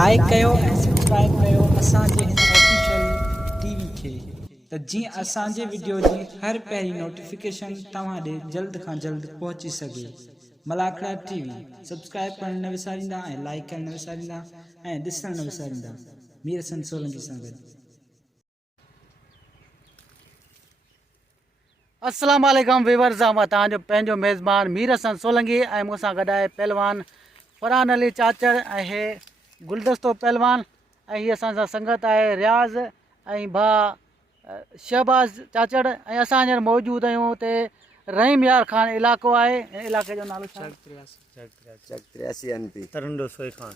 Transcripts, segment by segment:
Like कयो ऐं subscribe कयो असांजे हिन ऑफिशियल टीवी खे त जीअं असांजे वीडियो जी हर पहिरीं नोटिफिकेशन तव्हां ॾे जल्द खां जल्द पहुची सघे। मलाखड़ा टीवी सब्सक्राइब करण न विसारींदा ऐं लाइक करण न विसारींदा ऐं ॾिसण न विसारींदा। मीर हसन सोलंकी सां गॾु। अस्सलाम वालेकुम वीवर्स, मां तव्हांजो पंहिंजो मेज़बान मीर हसन सोलंकी ऐं मूंसां गॾु आहे पहलवान फरहान अली चाचड़ ऐं हे गुलदस्तो पहलवान ऐं हीअ असां सां संगत आहे रियाज़ ऐं भाउ शहबाज़ चाचड़ ऐं असां हींअर मौजूदु आहियूं हुते रहीम यार खान इलाइक़ो आहे। हिन इलाइक़े जो नालो छा? चक 83 एनपी तरंडो सोए खां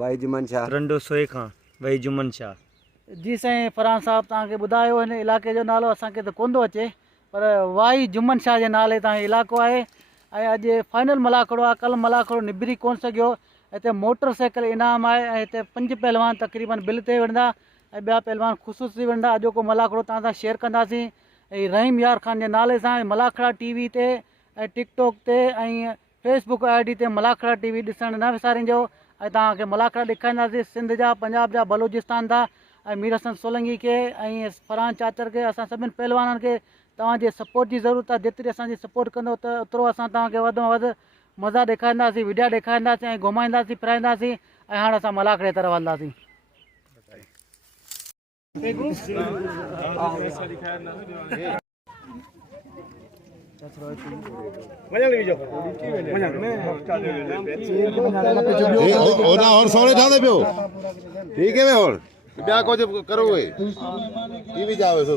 वाई जुमन शाह तरंडो सोए खां वही जुमन शाह। जी साईं फरहान साहब तव्हांखे ॿुधायो हिन इलाइक़े जो नालो असांखे त कोन थो अचे, पर वाई जुमन शाह जे नाले तां इलाइक़ो आहे ऐं अॼु फाइनल मलाखड़ो आहे। कल्ह मलाखड़ो निबिरी कोन सघियो। हिते मोटर साइकिल इनाम आहे ऐं हिते 5 पहलवान तक़रीबन बिल ते विढ़ंदा ऐं ॿिया पहलवान ख़ुशूसी विढ़ंदा। अॼोको मलाखड़ो तव्हां सां शेयर कंदासीं ऐं रहीम यार खान जे नाले सां मलाखड़ा टीवी ते ऐं टिकटॉक ते ऐं फेसबुक ID ते मलाखड़ा टीवी ॾिसणु न विसारिजो ऐं तव्हांखे मलाखड़ा ॾेखारींदासीं सिंध जा, पंजाब जा, बलोचिस्तान जा ऐं मीर हसन सोलंकी खे ऐं फरहान चाचड़ खे। असां सभिनी पहलवाननि खे तव्हांजे सपोर्ट जी ज़रूरत आहे। जेतिरी असांजी सपोर्ट कंदो त ओतिरो असां तव्हांखे वधि में वधि मज़ा ॾेखारींदासीं, विडिया ॾेखारींदासीं ऐं घुमाईंदासीं फिराईंदासीं ऐं हाणे असां मलाखड़े तरफ़ हलंदासीं। और सोने ठाते पियो ठीक है। मैं और ब्याह को जब करोगे टीवी जावे सो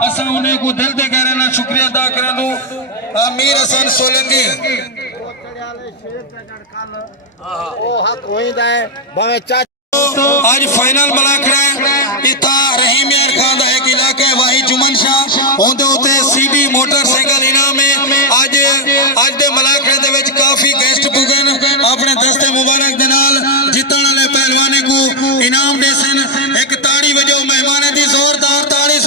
असां उन्हें को दिल दे करना शुक्रिया अदा करा दो मीर हसन सोलंकी आज फाइनल मलाखड़ा इता रहीम यार खान दा एक इलाका है वाही जुमन शाह ओंदे उते सीडी मोटरसाइकिल इनाम है। आज दे मलाखड़े दे विच काफी गेस्ट पुगन अपने दस्ते मुबारक दे नाल जितण वाले पहलवाने को इनाम देसन। एक ताड़ी वजो मेहमाने दी जोरदार ताड़ी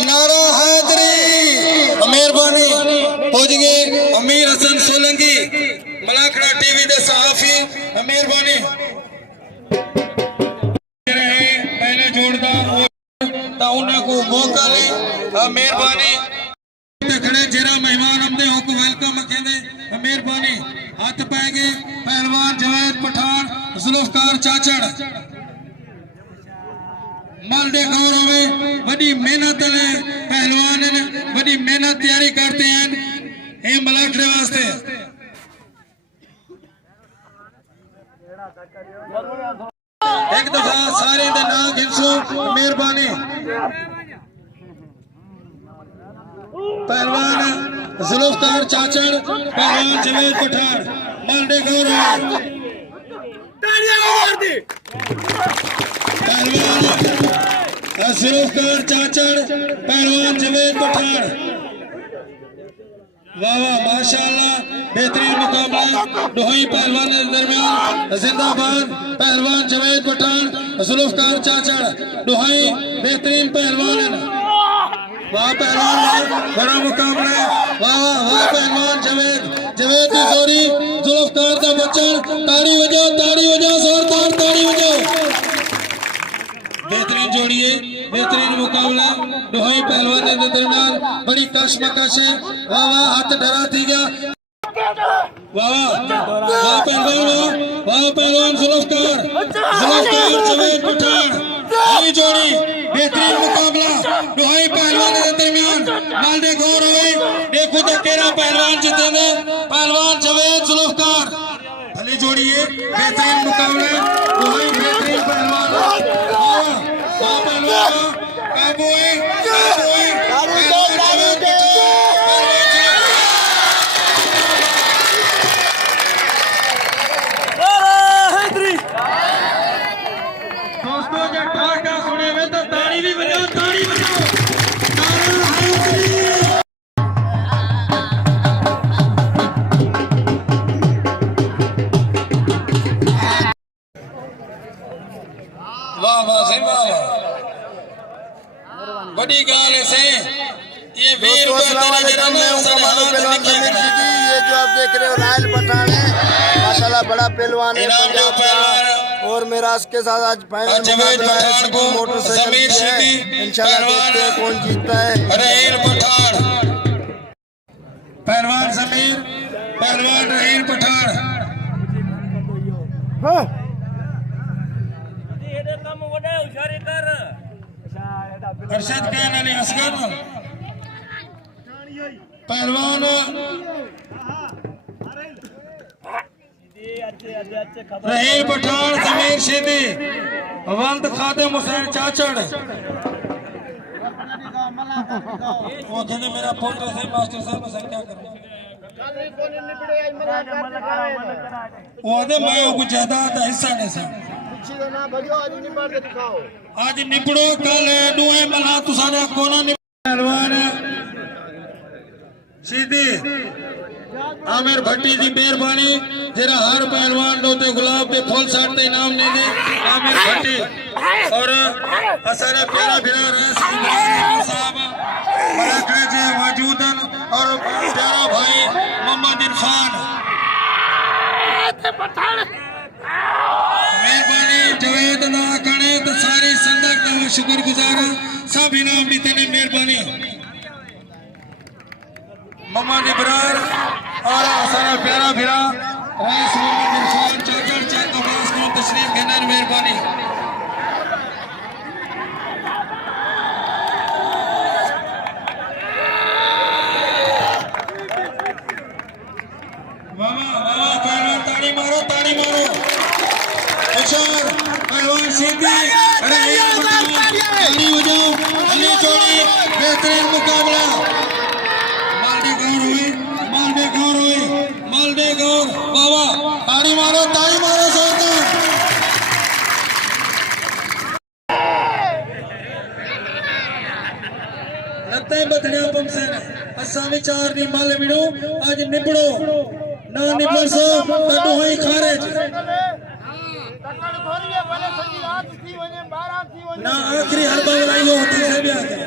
नारा हैदरी मेहरबानी पहुंच गए मीर हसन सोलंकी मलाखड़ा टीवी दे सहाफी मेहरबानी पहले जोड़दा उन्हें को मौका ले मेहरबानी खड़े जरा मेहमान हमदे हो को वेलकम कहंदे मेहरबानी हाथ पाएंगे पहलवान जवेद पठान जुल्फकार चाचड़ मलडे गौरव में बड़ी मेहनत ले पहलवान बड़ी मेहनत तैयारी करते हैं ये मलाखड़े वास्ते। एक दफा सारे दे नाम गिनसो मेहरबानी पहलवान जुल्फकार चाचड़ पहलवान जवेद पठान मलडे गौरव पहलवान जुल्फकार चाचड़ पहलवान जवेद पठान। वाह वाह माशाअल्लाह बेहतरीन मुकाबला दोही पहलवान के दरमियान जिंदाबाद पहलवान जवेद पठान जुल्फकार चाचड़ दोही बेहतरीन पहलवान। वाह पहलवान बड़ा मुकाबला वाह वाह पहलवान जवेद की जोड़ी जुल्फकार का बच्चन ताड़ी वजो जोरदार ताड़ी वजो बेहतरीन जोड़ी है बेहतरीन मुकाबला दोही पहलवान के दरमियान बड़ी कशमकश है। वाह वाह हाथ डरा थी गया वाह पहलवान जुल्फकार जवेद पठान ये जोड़ी बेहतरीन मुकाबला दोही पहलवान के दरमियान मालदे गौर हुई। देखो तो केरा पहलवान जीतेंगे पहलवान जवेद जुल्फकार भली जोड़ी है बेहतरीन मुकाबला दोही बेहतरीन पहलवान काबू है दोस्तों जब ठाठा सुने में तो ताड़ी भी बजाओ वाह वाह सही वाह बड़ी गाल है से ये वीर दोस्तों अस्सलाम वालेकुम, मैं हूं कमाल पहलवान समीर सिद्दी। ये जो आप देख रहे हो रायल पठान है, माशाल्लाह बड़ा पहलवान है पंजाब का। और मेरा इसके साथ आज फाइनल मुकाबला है सिटी मोटरसाइकिल है। इंशाल्लाह देखते हैं कौन जीतता है। रहील पठान, पहलवान समीर, पहलवान रहील पठान। अरशद खान अली असगर, पहलवान रहील पठान, समीर सिद्दी, वल्द खादिम हुसैन चाचड़। वो जने मेरा फोटो से मास्टर साहब से क्या करूं, वो दे मैं को ज्यादा का हिस्सा नहीं सा। आज निपड़ो कल दुए मना तुसाने कोना पहलवान सीधी आमिर भट्टी जी मेहरबानी जरा हर पहलवान दोते गुलाब के फूल साट ते इनाम ने दे आमिर भट्टी और हसन प्यारा फिरा साहब मलाखा जे मौजूदन और प्यारा भाई मोहम्मद इरफान मेहरबानी जवेद ना कणे तो सारी संगत का शुक्रगुजार सब इनाम देते ने मेहरबानी मोहम्मद इब्रार और सारा प्यारा फिरा रईस मोहम्मद इरफान चाचड़ चेक अब्बास को तशरीफ देने मेहरबानी। वाह पहलवान ताड़ी मारो ताड़ी मारो। अशर पहलवान सीधी ताड़ी बजाओ अली जोड़ी बेहतरीन मुकाबला। मालदे गौर बाबा ताड़ी मारो जोरदार। लगता है बदलिया पंसन असा विचार नी माल मिलो आज निबड़ो ना निबड़ सो तडो ही खारिज ना आखिरी हर बार यो होती से भी आ गया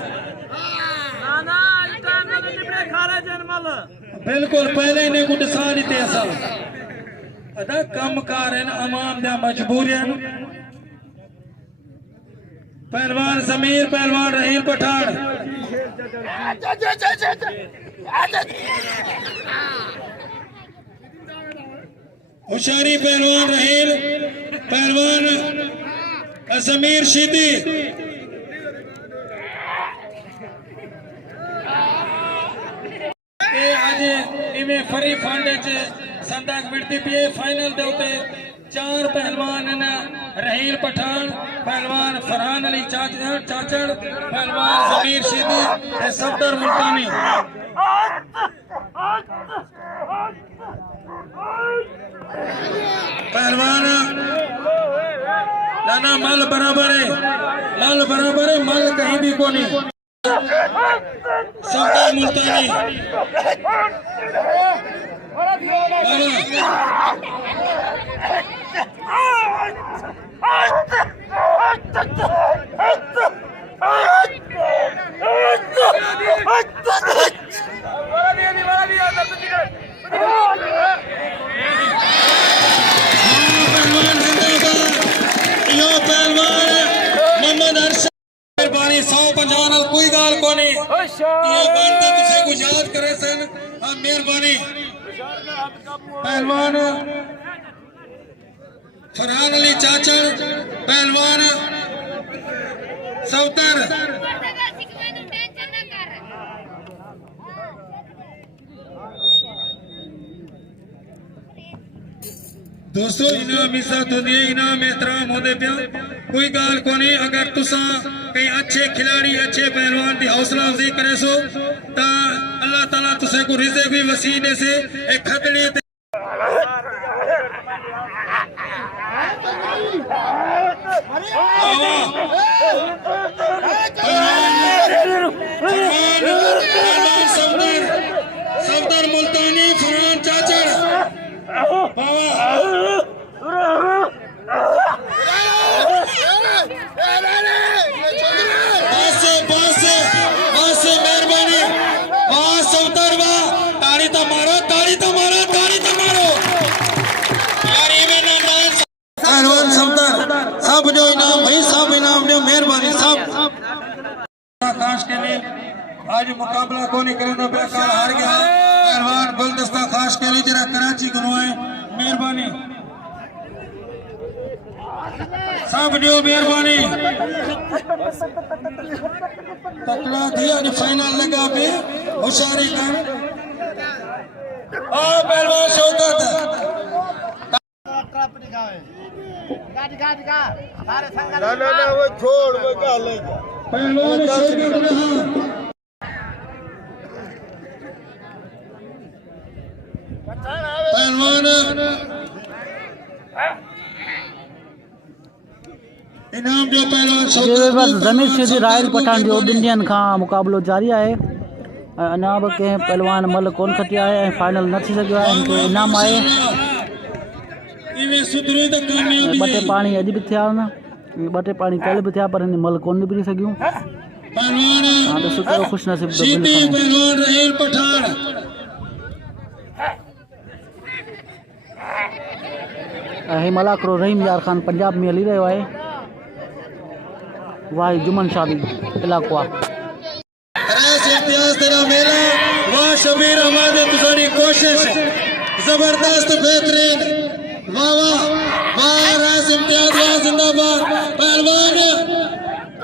बिल्कुल पहले ने कुछ सारी ते असल अदा कम कार है अमाम दा मजबूरियन। पहलवान समीर, पहलवान रहील पठान, होशियारी पहलवान रहील, पहलवान समीर सिद्दी। आज इवें फरी फांडे च संदाक मिलती पी फाइनल दे उते चार पहलवान न रहील पठान, पहलवान फरहान अली चाचड़, पहलवान समीर सिद्दी, सफदर मुल्तानी। पहलवान ना मल बराबर है मल कहीं भी को नहीं। सफदर मुल्तानी मेहरबानी 150 नाल कोई गाल को नहीं ये बनता तुसे कुछ याद करे सन मेहरबानी। पहलवान फरहान अली चाचड़, पहलवान सफदर दोस्तों इनाम इज्जत होती है, इनाम एहतराम होते पे कोई गाल को नहीं। अगर तुसा कई अच्छे खिलाड़ी अच्छे पहलवान की हौसला अफजाई करे सो ता अल्लाह ताला तुसे को रिज़्क़ भी वसीले से एक खतरे सफदर मुल्तानी, फरहान चाचड़ बस मेहरबानी। सब जो इनाम भाई सब इनाम जो मेहरबानी सब खास के लिए आज मुकाबला को नहीं करे तो बेकार हार गया पहलवान गुलदस्ता खास के लिए जरा कराची करवाए मेहरबानी सब जो मेहरबानी तकड़ा थी आज फाइनल लगा पे होशियारी कर पहलवान शौकत ना वो छोड़ वो क्या ले पहलवान शौकत रहा पहलवान इनाम जो पहलवान बस ज़मीर सीधी रायल पठान जो ॿिनि ॾींहंनि खां मुक़ाबिलो जारी आहे अञा बि कंहिं पहलवान मल कोन खटियो आहे ऐं फाइनल न थी सघियो आहे हिनखे इनाम आहे ॿ टे पाणी अॼु बि थिया आहिनि ॿ टे पाणी कल्ह बि थिया पर हिन मल कोन निबिरी सघियूं हाणे ॾिसो कहिड़ो ख़ुशि नसीब ऐं मलाखड़ो रहीम यार ख़ान पंजाब में हली रहियो आहे वाह जुमन शाह इलाइक़ो आहे इम्तियाज तेरा मेला वाह शबीर अहमद तुम्हारी कोशिश जबरदस्त बेहतरीन वाह वाह वाह रास इम्तियाज वाह जिंदाबाद पहलवान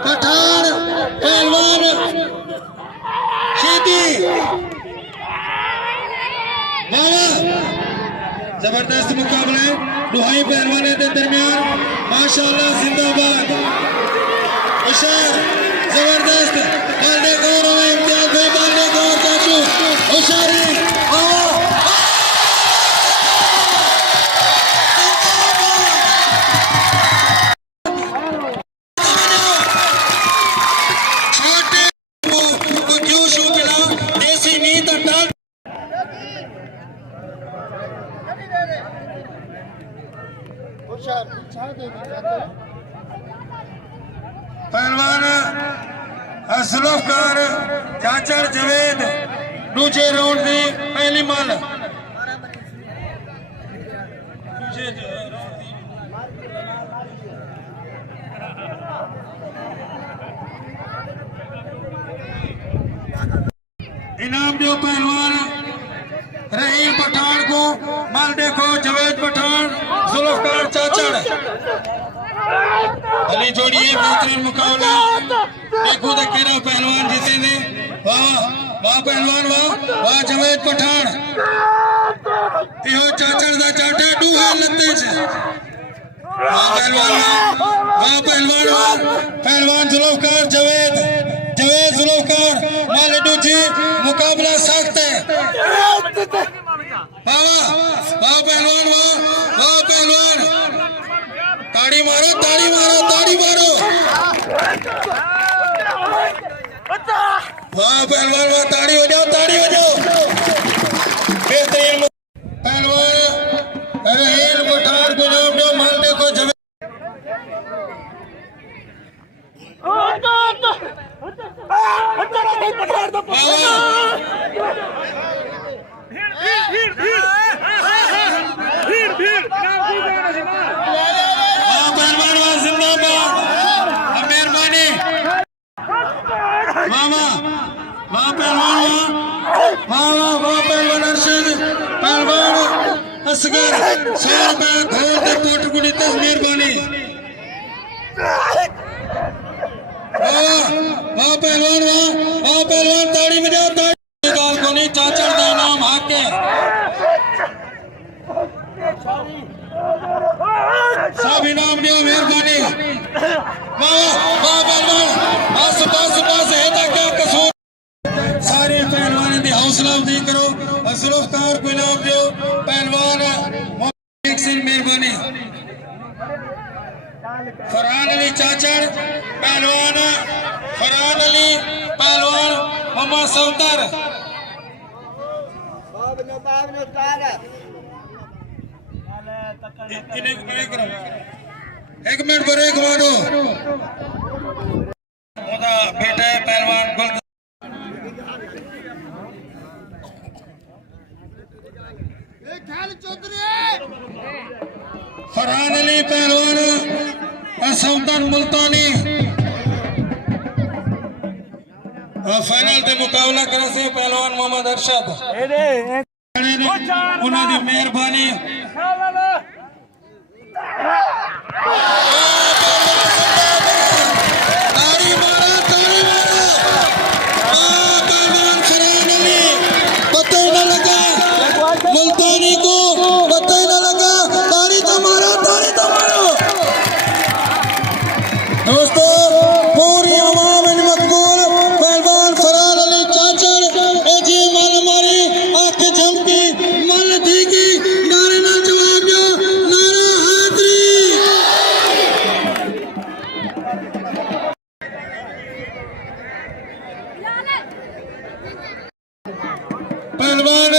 पठान पहलवान शीदी वाह जबरदस्त मुकाबला है दुहाई पहलवान के दरमियान माशाल्लाह जिंदाबाद होशियार जबरदस्त बालने गौर इम्तियाज भाई बालने गौर चाचू होशियारी छोटे को जोश मिला देसी नींद डाल पहलवान असलफकार चाचर जवेद दूजे राउंड की पहली माल इनाम जो पहलवान रहीम पठान को माल देखो जवेद पठान जुल्फकार चाचर अली जोड़िए बेहतरीन मुकाबला देखो तो केरा पहलवान जीते ने वाह वाह पहलवान वाह वाह जवेद पठान यो चाचर दा चाटे डूहा लत्ते च वाह पहलवान वाह पहलवान वाह पहलवान जुल्फकार जवेद जवेद जुल्फकार माल दूजी मुकाबला सख्त है वाह वाह पहलवान वाह पहलवान ताड़ी मारो ताड़ी मारो ताड़ी मारो वाह पहलवान वाह ताड़ी बजाओ बेहतरीन पहलवान रहील पठान को नाम दो माल देखो जब असगर 100 रुपए घोर दे पोट गुनी तस मेहरबानी वाह पहलवान ताड़ी बजाओ ताड़ी गाल को नहीं चाचर दा नाम हाके सब इनाम दियो मेहरबानी वाह पहलवान बस है ता क्या कसूर सारे पहलवान दी हौसला अफजाई करो असलफकार को इनाम दियो पहलवान मोहम्मद सिंह मेहरबानी फरहान अली चाचर पहलवान फरहान अली पहलवान मोहम्मद सौतर एक मिनट ब्रेक मारो बेटा है पहलवान गुल फरहान अली पहलवान सुल्तान मुल्तानी और फाइनल ते मुकाबला करे से पहलवान मोहम्मद अरशद उन्हां दी मेहरबानी ताड़ी मारो पहलवान फरहान अली पता ही न लगा मुल्तानी को पता ही न लगा ताड़ी तो मारो दोस्तों पूरी आवाम इन मकबूल पहलवान फरहान अली चाचड़ अजी मन मारी आंख झमकी मन दीगी नारे ना जवाब दिया नारा हाजरी पहलवान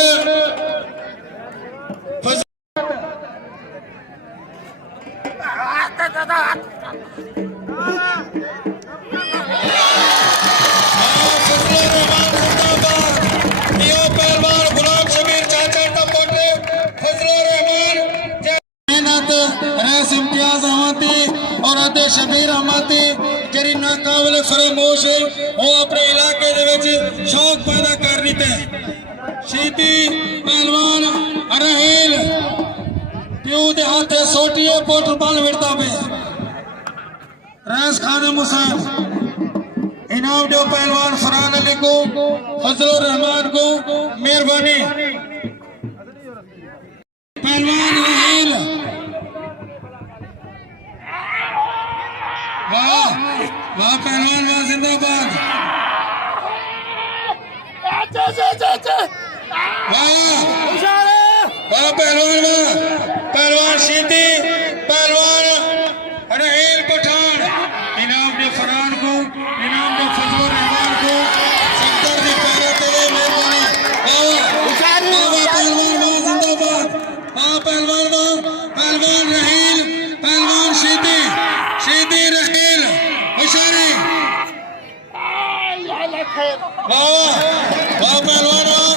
शबीर अहमदी जरी नाकाबिल फरामोश है वो अपने इलाके दे विच शौक पैदा कर दिते शीती पहलवान रहेल प्यू दे हाथ सोटिए पोटर बल विरता पे रैस खान हुसैन इनाम दो पहलवान फरहान अली को फजलुर रहमान को मेहरबानी पहलवान रहेल वाह वाह पहलवान वाह जिंदाबाद वाह पहलवान पहलवान शीती पहलवान रहेल पठान इनाम दे फरहान को इनाम दे फजलुर रहमान को सत्तर दी पैरा तेरे मेहरबानी वाह पहलवान वाह जिंदाबाद वाह पहलवान रहेल पहलवान शीती रहेल हुशारी वाह पहलवान वाह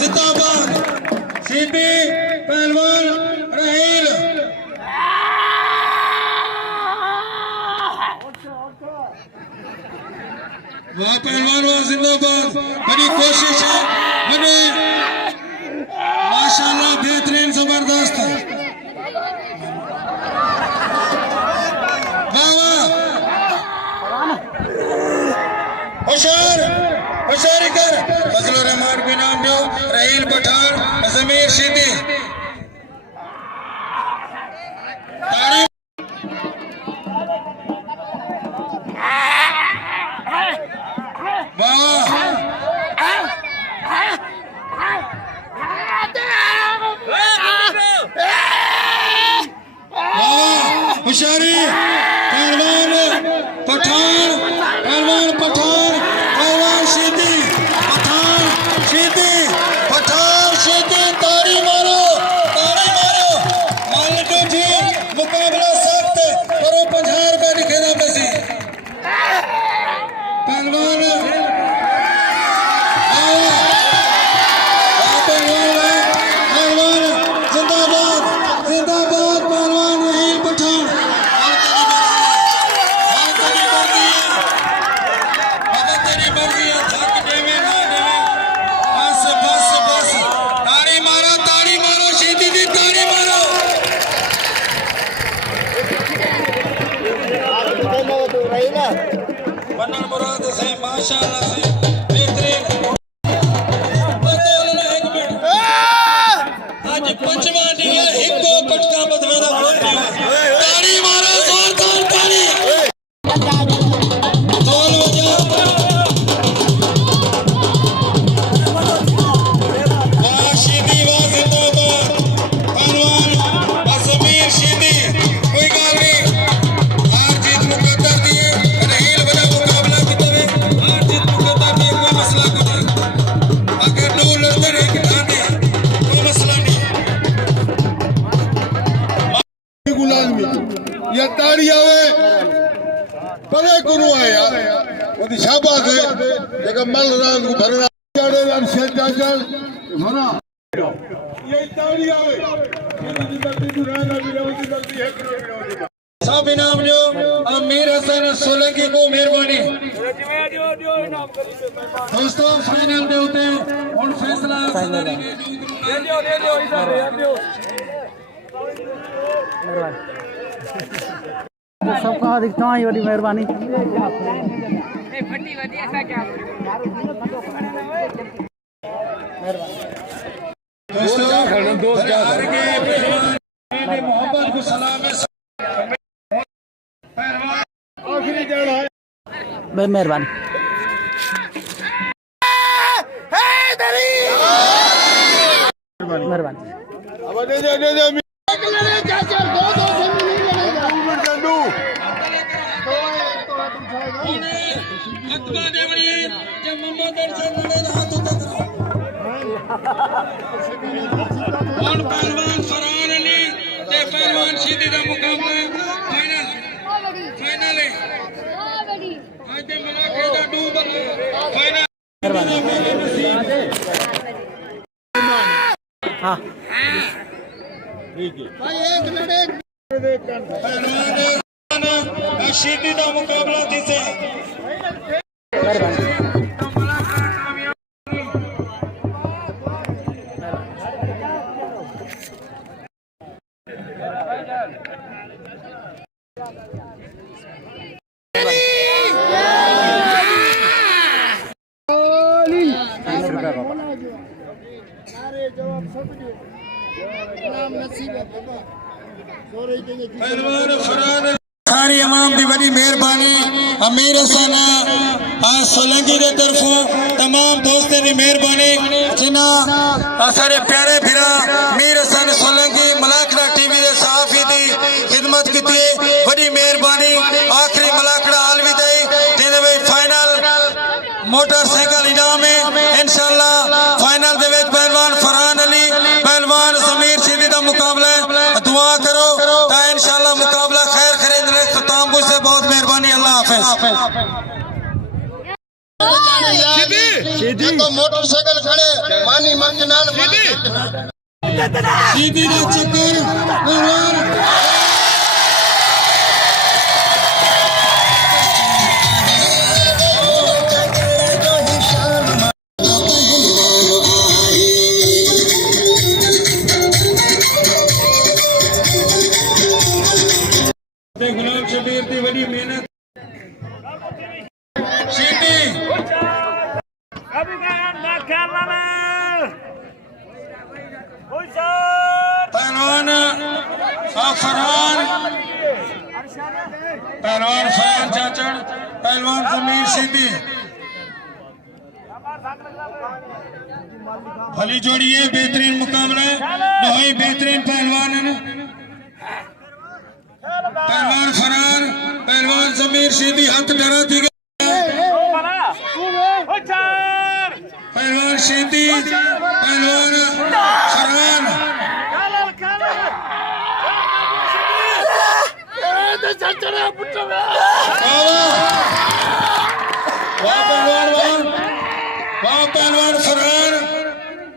जिंदाबाद शीती पहलवान रहेल वाह पहलवान वाह जिंदाबाद बड़ी कोशिश है बने माशाल्लाह बेहतरीन जबरदस्त होशियारी कर फजलुर रहमान के नाम दो रहेल पठान जमीर शीदी होशियारी पहलवान पठान शीदी ताड़ी मारो मान लो जी मुकाबला सख्त करो 50 रुपया दिखेगा बसी पहलवान जिंदाबाद पहलवान रहेल पठान तेरी मर्जी है थक देवे ना देवे बस ताड़ी मारो शीदी दी ताड़ी मारो बनन मुराद से माशाल्लाह से बेहतरीन आज पंचवा दिया हिको पटका बदवेदा ताड़ी मारो जोरदार ताड़ी ढोल बजा वाह शीदी वाह जिंदाबाद पहलवान जमीर शीदी कोई गल नहीं हार जीत मुकद्दर दी है रहेल वाला मुकाबला कितने हार जीत मुकद्दर दी कोई मसला नहीं अगर दो लड़ते एक डांडे कोई मसला नहीं या ताड़ी आवे बड़े गुरु है यार वो शाबाश है देखो मल रात को भरना जाड़े और शेर जाकर भरा ये ताड़ी आवे ये गलती तू रहना भी नहीं गलती है सब इनाम जो अमीर हसन सोलंकी को मेहरबानी दोस्तों फाइनल दे होते और फैसला सबका अधिक तव्हांजी वॾी महिरबानी मोहब्बत को सलाम महिरबानी महिरबानी और पहलवान फरहान अली ते पहलवान सीधी दा मुकाबला फाइनल है आज दे मलाके दा डूब फाइनल हाँ पहलवान सीधी दा मुकाबला थी सारी अवाम की बड़ी मेहरबानी अमीर हसन सोलंकी के तरफों तमाम दोस्तों की मेहरबानी जिन्हें सारे प्यारे फिरा अमीर हसन सोलंकी मलाकड़ा टीवी के सहाफी की खिदमत की बड़ी मेहरबानी आखिरी मलाकड़ा अलविदाई जिन्हें फाइनल मोटरसाइकिल इनाम है इंशाअल्लाह फाइनल दे विच पहलवान फरहान अली पहलवान समीर सीधी का मुकाबला है दुआ करो ता इंशाअल्लाह मुकाबला खैर खरीदने इख्तिताम से बहुत मेहरबानी अल्लाह हाफिज तो मोटरसाइकिल खड़े पानी मंजनान सीधी का चक्कर पहलवान गुलाम शबीर की बड़ी मेहनत सीधी पहलवान फरहान चाचड़ पहलवान जमीर सीधी भली जोड़ी है बेहतरीन मुकाबला है बेहतरीन पहलवान है पहलवान फरहान पहलवान जमीर सीधी हाथ डरा थी पहलवान सीधी पहलवान फरहान पहलवान फरहान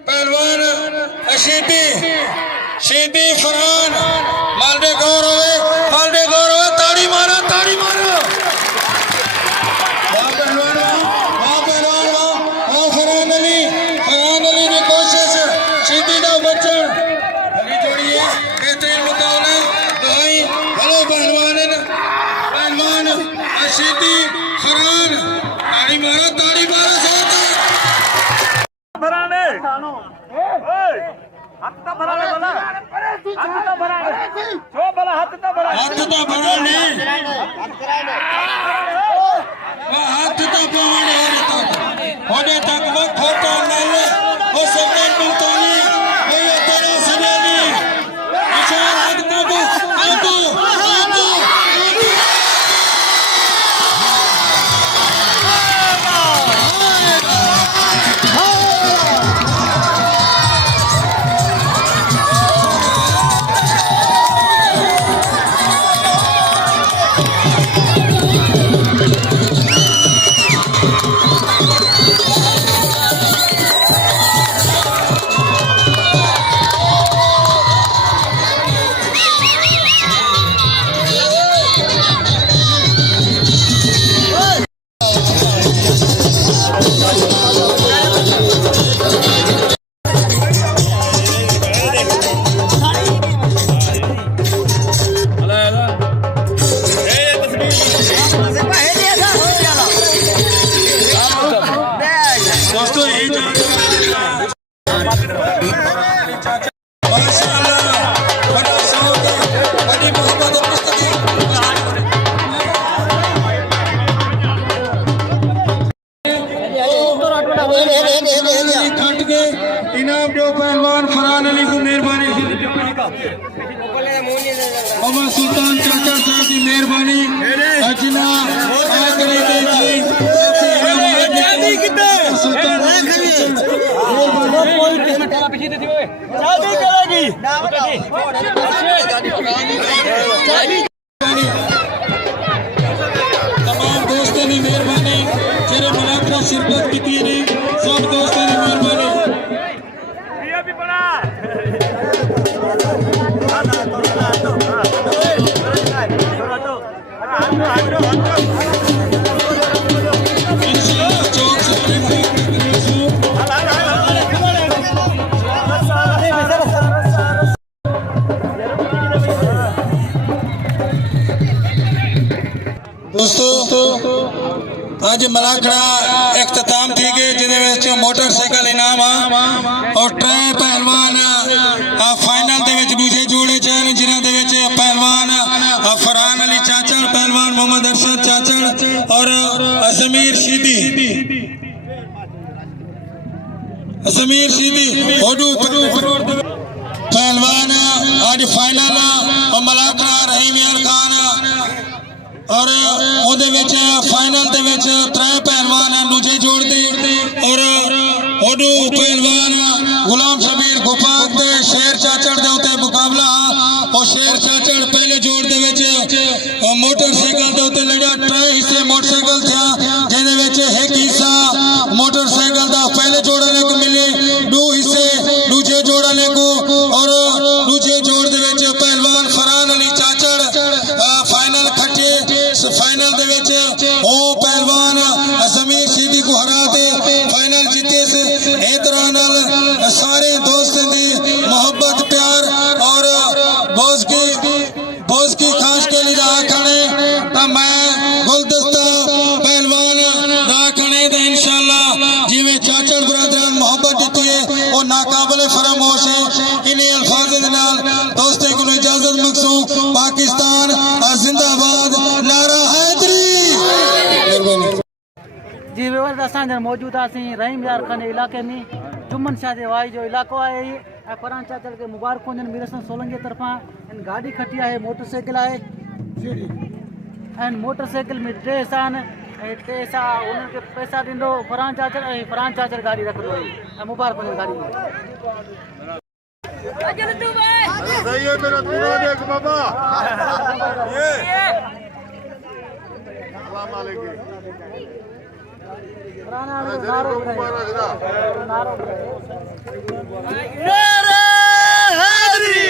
पहलवान सीधी फरहान मालडे गौरव ताड़ी मारो फरहान अली की कोशिश सीधी का बचन अली जोड़िए बेहतरीन मुकाबला दवाई हेलो पहलवान सीधी फरहान ताड़ी मारो हाथ तो भराने होने तक वो फोटो ले वो सबने मुल्तानी ये तेरा सजानी विशाल हाथ तो बाबा सुल्तान चाचा साहब की मेहरबानी अजना आखिरी तमाम दोस्तों की मेहरबानी जेरे मुलाकात शिरकत की ने सब दोस्तों की मेहरबानी दोस्तों आज मलाखड़ा इख्तिताम थी गए जिहदे मोटरसाइकिल इनाम और त्रै पहलवान फाइनल दे विच दूजे जोड़े चैन जिन्हां दे विच पहलवान फरहान अली चाचड़ पहलवान मोहम्मद अरशद चाचड़ और जमीर शीदी पहलवान आज फाइनल मलाखड़ा रहीम यार खान और ਉਹਦੇ ਵਿੱਚ ਫਾਈਨਲ ਦੇ ਵਿੱਚ त्रै पहलवान दूजे जोड़ दे और ਉਹਨੂੰ पहलवान गुलाम शबीर गुफाक ਦੇ शेर चाचड़ ਦੇ ਉੱਤੇ मुकाबला और शेर चाचड़ पहले जोड़ ਦੇ ਵਿੱਚ मोटरसाइकिल ਦੇ ਉੱਤੇ ਲੜਿਆ त्रै हिस्से मोटरसाइकिल थिया ਜਿਹਦੇ ਵਿੱਚ ਇੱਕ ਹਿੱਸਾ मोटरसाइकिल ਦਾ पहले जोड़ वाले को मिले दो हिस्से दूजे जोड़ वाले को और दूजे जोड़ ਦੇ ਵਿੱਚ पहलवान फरहान अली चाचड़ फाइनल खटे फाइनल दे विच ओ पहलवान जमीर शीदी को हरा दे फाइनल जीते से ए तरह नाल सारे दोस्तों दी मोहब्बत प्यार और बोझ की खास के लिए राखने ता मैं गुलदस्ता पहलवान राखने ते इंशाअल्लाह जिवें चाचड़ बरादरान मोहब्बत जीती है और नाकाबिले फरामोश है इन्हीं अल्फाज दे नाल दोस्तों को इजाजत मखसूं पाकिस्तान जिंदाबाद नारा हैदरी जी व्यवस्था असांजा मौजूद आसीं रहीम यार खान इलाके में जुम्मन शाह जे वाई जो इलाको है ऐं फरहान चाचड़ के मुबारक हुजनि मीरसन सोलंकी तरफा इन गाड़ी खटी है मोटरसाइकिल है ऐं मोटरसाइकिल में टे हिस्सा आहिनि ऐं टे हिस्सा उन्हनि खे पैसा ॾींदो फरहान चाचड़ ऐं फरहान चाचड़ गाड़ी रखंदो ऐं मुबारक हुजनि गाड़ी में सही है मेरा पूरा देख बाबा ये सलाम अलैकुम नारो नारा हैदरी